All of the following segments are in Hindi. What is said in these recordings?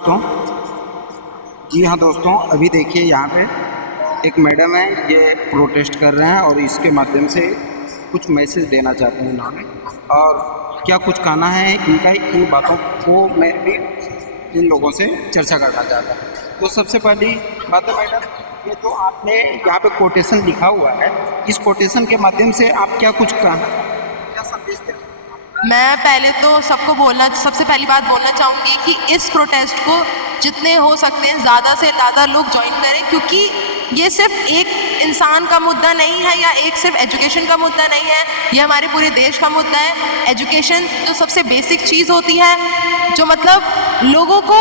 दोस्तों, जी हाँ दोस्तों, अभी देखिए यहाँ पे एक मैडम है, ये प्रोटेस्ट कर रहे हैं और इसके माध्यम से कुछ मैसेज देना चाहते हैं इन्होंने। और क्या कुछ कहना है इनका, इन बातों को मैं भी इन लोगों से चर्चा करना चाहता हूँ। तो सबसे पहली बात है मैडम, ये तो आपने यहाँ पे कोटेशन लिखा हुआ है, इस कोटेशन के माध्यम से आप क्या कुछ क्या संदेश देते हैं? मैं पहले तो सबसे पहली बात बोलना चाहूँगी कि इस प्रोटेस्ट को जितने हो सकते हैं ज़्यादा से ज़्यादा लोग ज्वाइन करें, क्योंकि ये सिर्फ एक इंसान का मुद्दा नहीं है या एक सिर्फ एजुकेशन का मुद्दा नहीं है, ये हमारे पूरे देश का मुद्दा है। एजुकेशन जो सबसे बेसिक चीज़ होती है, जो मतलब लोगों को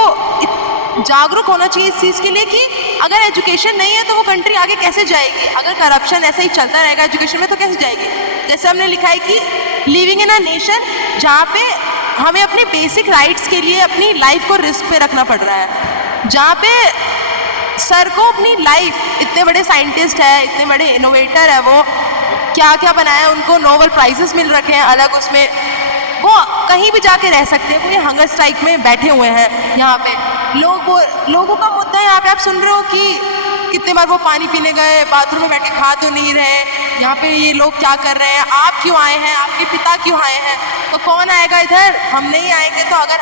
जागरूक होना चाहिए इस चीज़ के लिए कि अगर एजुकेशन नहीं है तो वो कंट्री आगे कैसे जाएगी। अगर करप्शन ऐसा ही चलता रहेगा एजुकेशन में तो कैसे जाएगी। जैसे हमने लिखा है कि लिविंग इन अ नेशन जहाँ पे हमें अपने बेसिक राइट्स के लिए अपनी लाइफ को रिस्क पे रखना पड़ रहा है, जहाँ पे सर को अपनी लाइफ, इतने बड़े साइंटिस्ट है, इतने बड़े इनोवेटर है, वो क्या क्या बनाया, उनको नोबेल प्राइजेस मिल रखे हैं अलग, उसमें वो कहीं भी जाके रह सकते हैं। वो ये हंगर स्ट्राइक में बैठे हुए हैं। यहाँ पे लोगों का मुद्दा यहाँ पे आप सुन रहे हो कि कितने बार वो पानी पीने गए, बाथरूम में बैठ के खा तो नहीं रहे, यहाँ पे ये लोग क्या कर रहे हैं, आप क्यों आए हैं, आपके पिता क्यों आए हैं, तो कौन आएगा इधर, हम नहीं आएंगे। तो अगर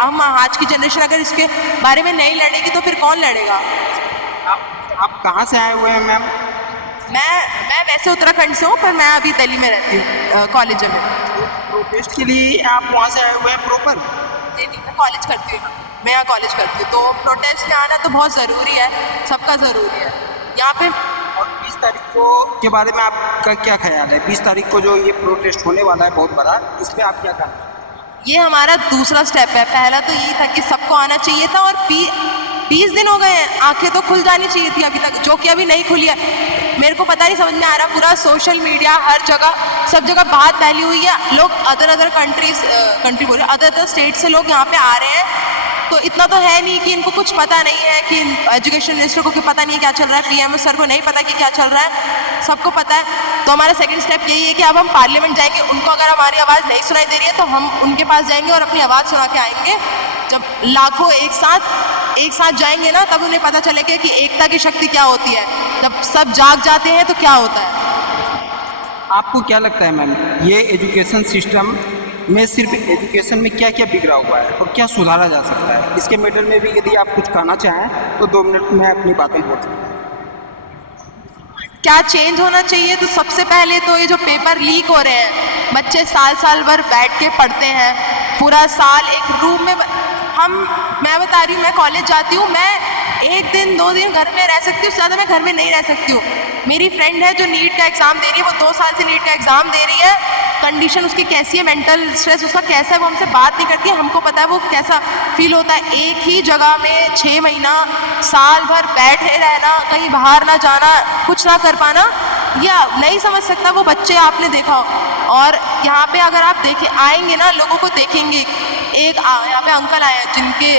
हम आज की जनरेशन अगर इसके बारे में नहीं लड़ेगी तो फिर कौन लड़ेगा। आप कहाँ से आए हुए हैं मैम? मैं वैसे उत्तराखंड से हूँ, पर मैं अभी दिल्ली में रहती हूँ कॉलेज में। प्रोटेस्ट के लिए आप वहाँ से आए हुए हैं प्रॉपर? जी, मैं कॉलेज करती हूँ, मैं यहाँ कॉलेज करती हूँ, तो प्रोटेस्ट में आना तो बहुत ज़रूरी है, सबका ज़रूरी है यहाँ पे। और 20 तारीख को के बारे में आपका क्या ख्याल है? 20 तारीख को जो ये प्रोटेस्ट होने वाला है बहुत बड़ा, इस पर आप क्या कहना? ये हमारा दूसरा स्टेप है। पहला तो यही था कि सबको आना चाहिए था, और 20 दिन हो गए हैं, आंखें तो खुल जानी चाहिए थी अभी तक, जो कि अभी नहीं खुली है। मेरे को पता नहीं समझ में आ रहा, पूरा सोशल मीडिया हर जगह, सब जगह बात फैली हुई है। लोग अदर अदर स्टेट से लोग यहाँ पे आ रहे हैं, तो इतना तो है नहीं कि इनको कुछ पता नहीं है, कि एजुकेशन मिनिस्टर को पता नहीं है क्या चल रहा है, पीएम सर को नहीं पता कि क्या चल रहा है, सबको पता है। तो हमारा सेकंड स्टेप यही है कि अब हम पार्लियामेंट जाएंगे, उनको अगर हमारी आवाज़ नहीं सुनाई दे रही है तो हम उनके पास जाएंगे और अपनी आवाज़ सुना के आएंगे। जब लाखों एक साथ जाएंगे ना, तब उन्हें पता चलेगा कि एकता की शक्ति क्या होती है। जब सब जाग जाते हैं तो क्या होता है। आपको क्या लगता है मैम, ये एजुकेशन सिस्टम में सिर्फ एजुकेशन में क्या क्या बिगड़ा हुआ है और क्या सुधारा जा सकता है? इसके मैटर में भी यदि आप कुछ कहना चाहें तो 2 मिनट में अपनी बातें बोल सकते हैं। क्या चेंज होना चाहिए, तो सबसे पहले तो ये जो पेपर लीक हो रहे हैं, बच्चे साल भर बैठ के पढ़ते हैं, पूरा साल एक रूम में मैं बता रही हूँ, मैं कॉलेज जाती हूँ, मैं 1 दिन 2 दिन घर में रह सकती हूँ, ज़्यादा मैं घर में नहीं रह सकती हूँ। मेरी फ्रेंड है जो नीट का एग्ज़ाम दे रही है, वो 2 साल से नीट का एग्ज़ाम दे रही है। कंडीशन उसकी कैसी है, मेंटल स्ट्रेस उसका कैसा है, वो हमसे बात नहीं करती है, हमको पता है वो कैसा फील होता है। एक ही जगह में 6 महीना साल भर बैठे रहना, कहीं बाहर ना जाना, कुछ ना कर पाना, या नहीं समझ सकता वो बच्चे आपने देखा हो। और यहाँ पे अगर आप आएंगे ना, लोगों को देखेंगे, एक यहाँ पे अंकल आए हैं जिनके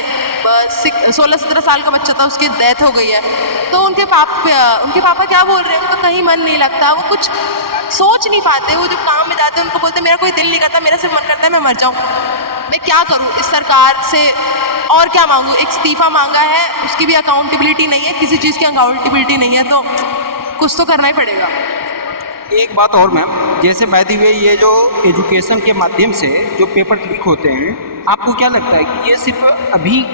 16-17 साल का बच्चा था, उसकी डेथ हो गई है। तो उनके पापा क्या बोल रहे हैं, उनका कहीं मन नहीं लगता, वो कुछ सोच नहीं पाते। वो जो काम में जाते हैं उनको बोलते हैं मेरा कोई दिल नहीं करता, मेरा सिर्फ मन करता है मैं मर जाऊँ। मैं क्या करूँ इस सरकार से, और क्या मांगूँ। एक इस्तीफ़ा मांगा है, उसकी भी अकाउंटेबिलिटी नहीं है, किसी चीज़ की अकाउंटेबिलिटी नहीं है, तो कुछ तो करना ही पड़ेगा। एक बात और मैम, जैसे बाय द वे ये जो एजुकेशन के माध्यम से जो पेपर लीक होते हैं, आपको क्या लगता है कि ये सिर्फ अभी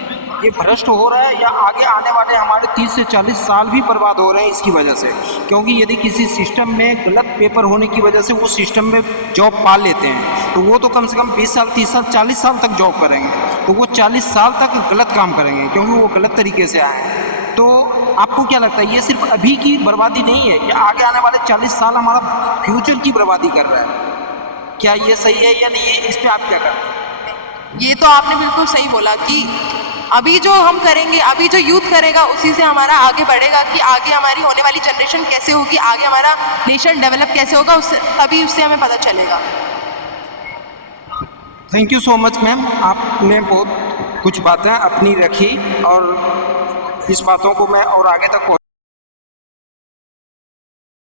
ये भ्रष्ट हो रहा है या आगे आने वाले हमारे 30 से 40 साल भी बर्बाद हो रहे हैं इसकी वजह से? क्योंकि यदि किसी सिस्टम में गलत पेपर होने की वजह से वो सिस्टम में जॉब पा लेते हैं, तो वो तो कम से कम 20 साल 30 साल 40 साल तक जॉब करेंगे, तो वो 40 साल तक गलत काम करेंगे क्योंकि वो गलत तरीके से आए हैं। तो आपको क्या लगता है, ये सिर्फ अभी की बर्बादी नहीं है, या आगे आने वाले 40 साल हमारा फ्यूचर की बर्बादी कर रहा है? क्या ये सही है या नहीं, इस पर आप क्या करते हैं? ये तो आपने बिल्कुल सही बोला कि अभी जो हम करेंगे, अभी जो यूथ करेगा, उसी से हमारा आगे बढ़ेगा, कि आगे हमारी होने वाली जनरेशन कैसे होगी, आगे हमारा नेशन डेवलप कैसे होगा, उससे हमें पता चलेगा। Thank you so much ma'am, आपने बहुत कुछ बातें अपनी रखी और इस बातों को मैं और आगे तक